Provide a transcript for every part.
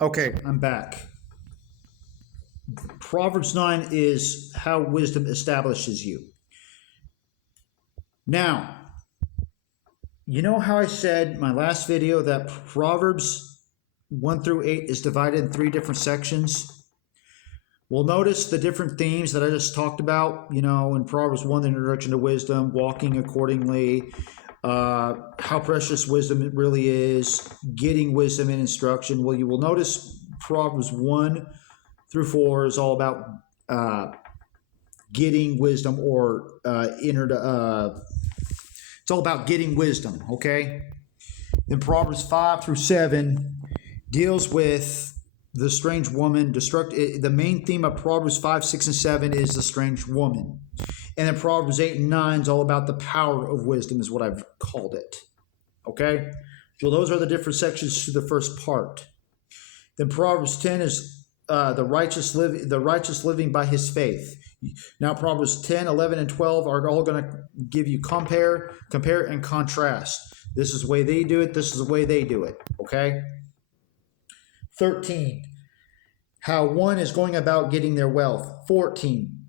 Okay, I'm back. Proverbs 9 is how wisdom establishes you. Now, you know how I said in my last video that Proverbs 1 through 8 is divided in 3 different sections? Well, notice the different themes that I just talked about, in Proverbs 1, the introduction to wisdom, walking accordingly, how precious wisdom really is, getting wisdom and instruction. Well, you will notice Proverbs 1 through 4 is all about getting wisdom it's all about getting wisdom, okay? Then Proverbs 5 through 7 deals with the strange woman. The main theme of Proverbs 5, 6, and 7 is the strange woman. And then Proverbs 8 and 9 is all about the power of wisdom, is what I've called it. Okay? So those are the different sections to the first part. Then Proverbs 10 is the righteous living by his faith. Now Proverbs 10, 11, and 12 are all going to give you compare, and contrast. This is the way they do it. This is the way they do it. Okay? 13, how one is going about getting their wealth. 14,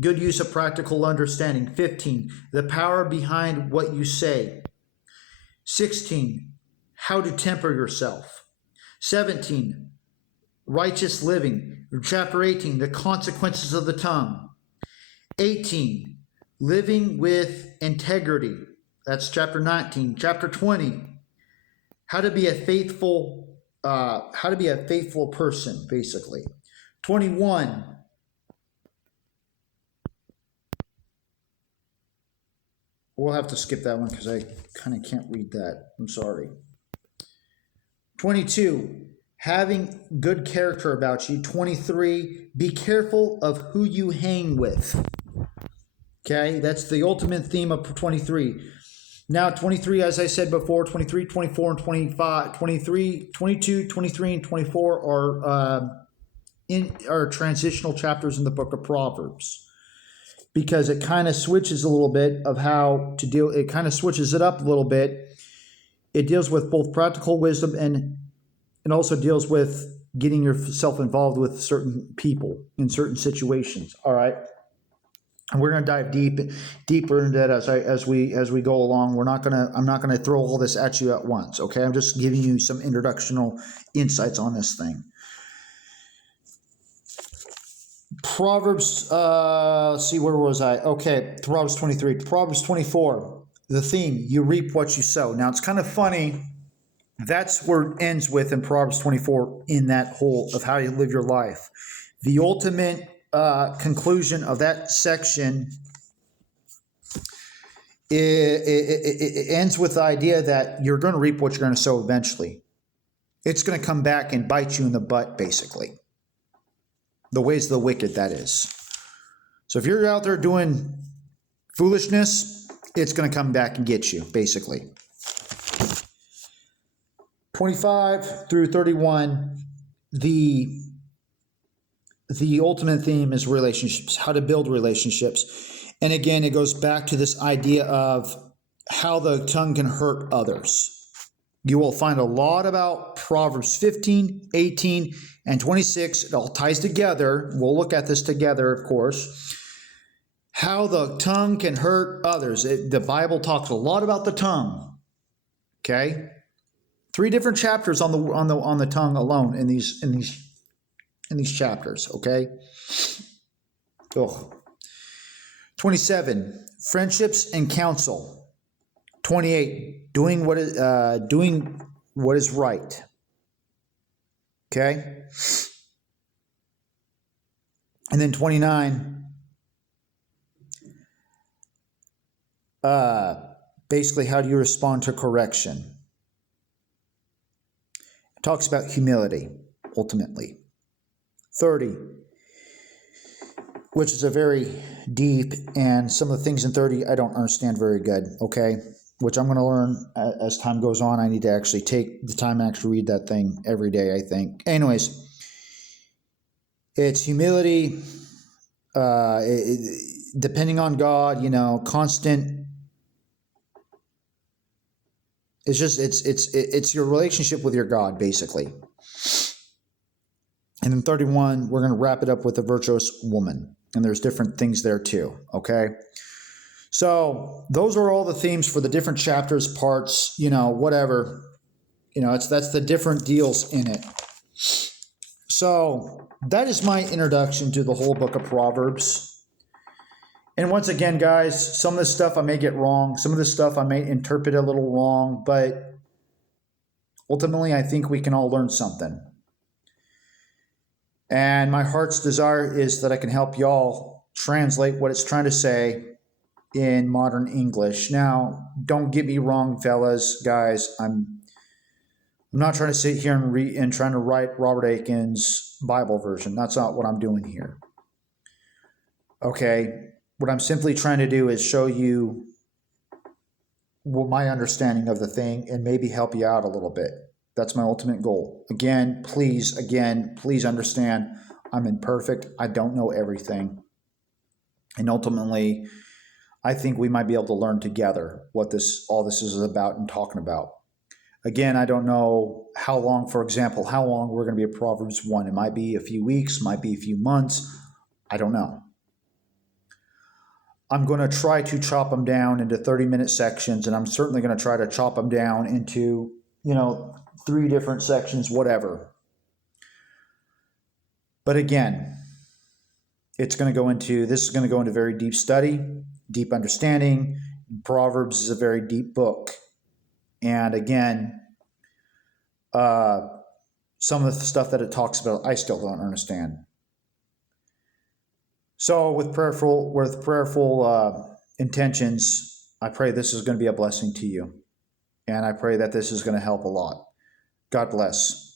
good use of practical understanding. 15, the power behind what you say. 16, how to temper yourself. 17, righteous living. Chapter 18, the consequences of the tongue. 18, living with integrity. That's chapter 19. Chapter 20, how to be a faithful person, basically. 21, we'll have to skip that one because I kind of can't read that. I'm sorry. 22, having good character about you. 23, be careful of who you hang with. Okay, that's the ultimate theme of 23. Now 23, as I said before, 23, 24, and 25, 23, 22, 23, and 24 are transitional chapters in the book of Proverbs, because it kind of switches a little bit of how to deal. It kind of switches it up a little bit. It deals with both practical wisdom and also deals with getting yourself involved with certain people in certain situations. All right. And we're going to dive deeper into that as we go along. I'm not gonna throw all this at you at once. Okay, I'm just giving you some introductional insights on this thing. Proverbs. Let's see, where was I? Okay, Proverbs 23. Proverbs 24. The theme: you reap what you sow. Now it's kind of funny. That's where it ends with in Proverbs 24. In that whole of how you live your life, the ultimate conclusion of that section, it ends with the idea that you're going to reap what you're going to sow eventually. It's going to come back and bite you in the butt, basically. The ways of the wicked, that is. So if you're out there doing foolishness, it's going to come back and get you, basically. 25 through 31, the ultimate theme is relationships, how to build relationships. And again, it goes back to this idea of how the tongue can hurt others. You will find a lot about Proverbs 15, 18, and 26. It all ties together. We'll look at this together, of course. How the tongue can hurt others. The Bible talks a lot about the tongue. Okay? 3 different chapters on the tongue alone in these chapters, okay? 27, friendships and counsel. 28, doing what is right. Okay? And then 29, basically, how do you respond to correction? It talks about humility, ultimately. 30, which is a very deep, and some of the things in 30 I don't understand very good, okay? Which I'm going to learn as time goes on. I need to actually take the time to actually read that thing every day, I think. Anyways, it's humility, depending on God, constant. It's your relationship with your God, basically. And then 31, we're going to wrap it up with a virtuous woman. And there's different things there too, okay? So those are all the themes for the different chapters, parts, whatever. That's the different deals in it. So that is my introduction to the whole book of Proverbs. And once again, guys, some of this stuff I may get wrong. Some of this stuff I may interpret a little wrong, but ultimately I think we can all learn something. And my heart's desire is that I can help y'all translate what it's trying to say in modern English. Now, don't get me wrong, fellas, guys. I'm not trying to sit here and read and trying to write Robert Aiken's Bible version. That's not what I'm doing here. Okay, what I'm simply trying to do is show you my understanding of the thing and maybe help you out a little bit. That's my ultimate goal. Again, please understand, I'm imperfect. I don't know everything. And ultimately, I think we might be able to learn together what all this is about and talking about. Again, I don't know how long, for example, how long we're going to be at Proverbs 1. It might be a few weeks, might be a few months. I don't know. I'm going to try to chop them down into 30-minute sections, and I'm certainly going to try to chop them down into, 3 different sections, whatever. But again, this is going to go into very deep study, deep understanding. Proverbs is a very deep book. And again, some of the stuff that it talks about, I still don't understand. So with prayerful intentions, I pray this is going to be a blessing to you. And I pray that this is going to help a lot. God bless.